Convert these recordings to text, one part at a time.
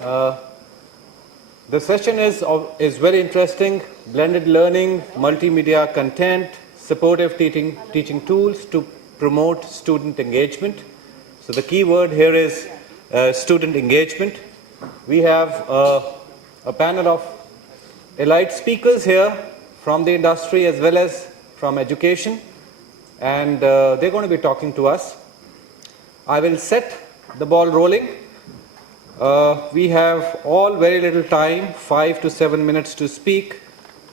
Uh, the session is very interesting. Blended learning, multimedia content, supportive teaching tools to promote student engagement. So the key word here is student engagement. We have a panel of elite speakers here from the industry as well as from education, and they're going to be talking to us. I will set the ball rolling. We have all very little time, 5 to 7 minutes to speak.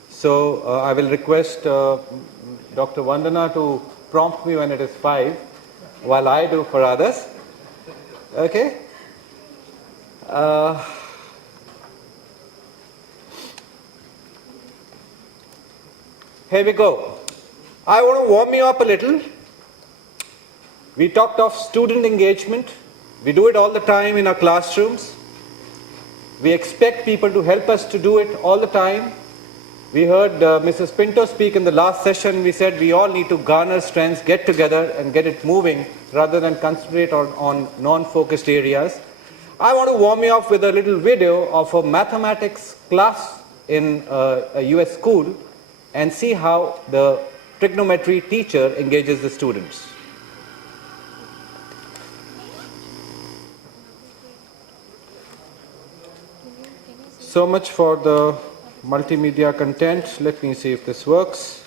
So I will request Dr. Vandana to prompt me when it is 5, while I do for others. Okay? Here we go. I want to warm you up a little. We talked of student engagement. We do it all the time in our classrooms. We expect people to help us to do it all the time. We heard Mrs. Pinto speak in the last session. We said we all need to garner strengths, get together and get it moving rather than concentrate on non-focused areas. I want to warm you up with a little video of a mathematics class in a US school and see how the trigonometry teacher engages the students. So much for the multimedia content. Let me see if this works.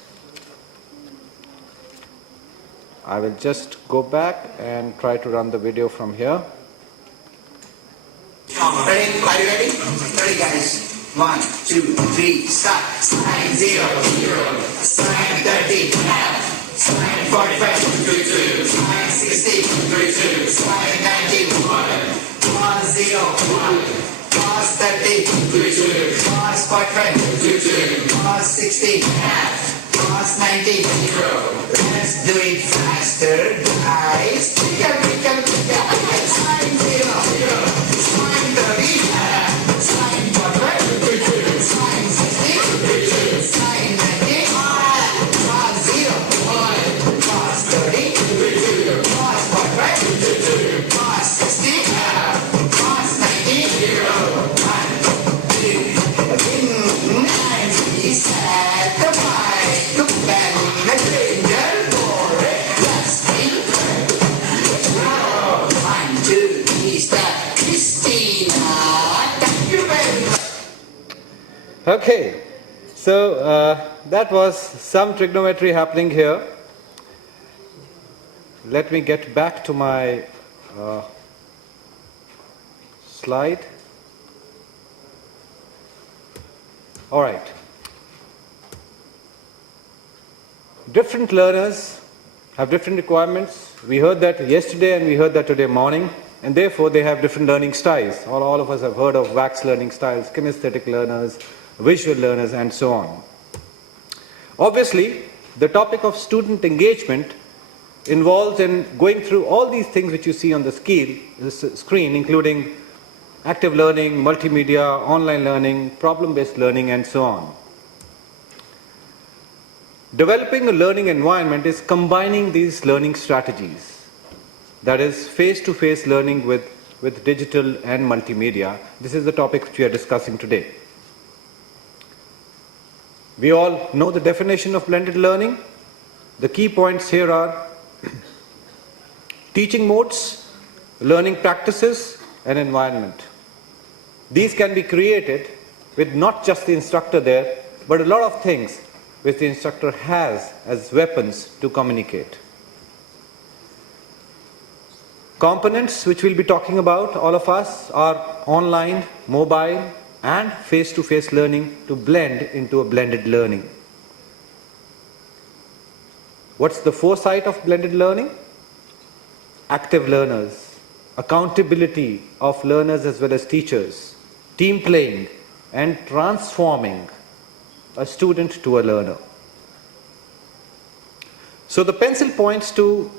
I will just go back and try to run the video from here. Ready? Are you ready? Ready, guys. 1, 2, 3, start. Sine 0, 0. Sine 30, half. Sine 45, 2, 2. Sine 60, 3, 2. Sine 90, 1. Cos 0, 1. Cos 30, 2. Cos 45, 2. Cos 60, half. Cos 90, 0. Let's do it faster, guys. Sine 0, 0. Sine 30, half. Sine 45, 2. Sine 60, 3. Sine 90, cos 0, 1. Cos 30, 2. Cos 45, 2. Cos 60, half. Cos 90, 0. 1, 2. 90 set the mic. Look back in the danger for it. Just in. 1, 2, 3, start. Christina. Thank you very much. Okay, so that was some trigonometry happening here. Let me get back to my slide. All right. Different learners have different requirements. We heard that yesterday and we heard that today morning, and therefore they have different learning styles. All of us have heard of wax learning styles, kinesthetic learners, visual learners, and so on. Obviously, the topic of student engagement involves in going through all these things which you see on the screen, including active learning, multimedia, online learning, problem-based learning, and so on. Developing a learning environment is combining these learning strategies. That is face-to-face learning with digital and multimedia. This is the topic which we are discussing today. We all know the definition of blended learning. The key points here are teaching modes, learning practices, and environment. These can be created with not just the instructor there, but a lot of things which the instructor has as weapons to communicate. Components which we'll be talking about, all of us, are online, mobile, and face-to-face learning to blend into a blended learning. What's the foresight of blended learning? Active learners, accountability of learners as well as teachers, team playing, and transforming a student to a learner. So the pencil points to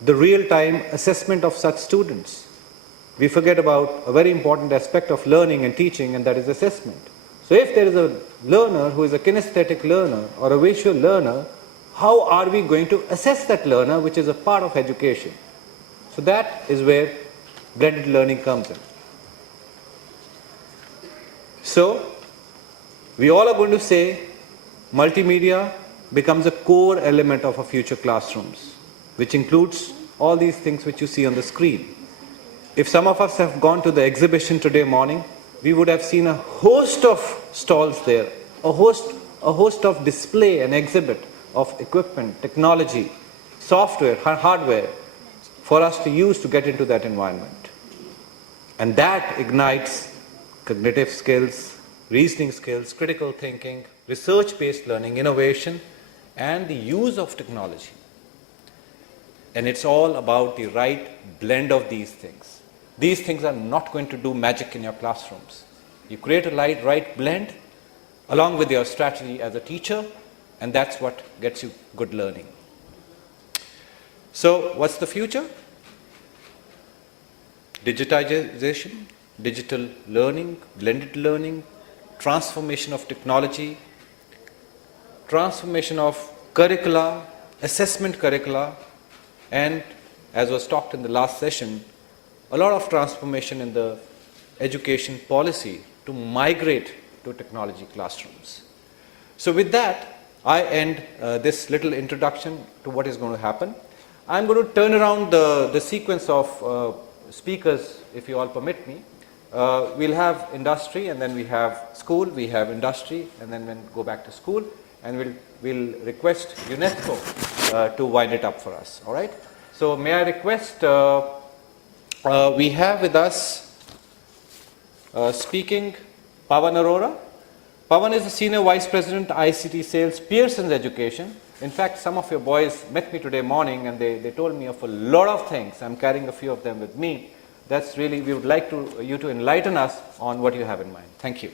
the real-time assessment of such students. We forget about a very important aspect of learning and teaching, and that is assessment. So if there is a learner who is a kinesthetic learner or a visual learner, how are we going to assess that learner, which is a part of education? So that is where blended learning comes in. So, we all are going to say multimedia becomes a core element of our future classrooms, which includes all these things which you see on the screen. If some of us have gone to the exhibition today morning, we would have seen a host of stalls there, a host of display and exhibit of equipment, technology, software, hardware for us to use to get into that environment. And that ignites cognitive skills, reasoning skills, critical thinking, research-based learning, innovation, and the use of technology. And it's all about the right blend of these things. These things are not going to do magic in your classrooms. You create a right blend along with your strategy as a teacher, and that's what gets you good learning. So, what's the future? Digitization, digital learning, blended learning, transformation of technology, transformation of curricula, assessment curricula, and as was talked in the last session, a lot of transformation in the education policy to migrate to technology classrooms. So with that, I end this little introduction to what is going to happen. I'm going to turn around the sequence of speakers, if you all permit me. We'll have industry, and then we have school, we have industry, and then we'll go back to school, and we'll request UNESCO to wind it up for us. All right? So may I request, we have with us speaking Pawan Arora. Pawan is the Senior Vice President, ICT Sales, Pearson's Education. In fact, some of your boys met me today morning and they told me of a lot of things. I'm carrying a few of them with me. That's really, we would like you to enlighten us on what you have in mind. Thank you.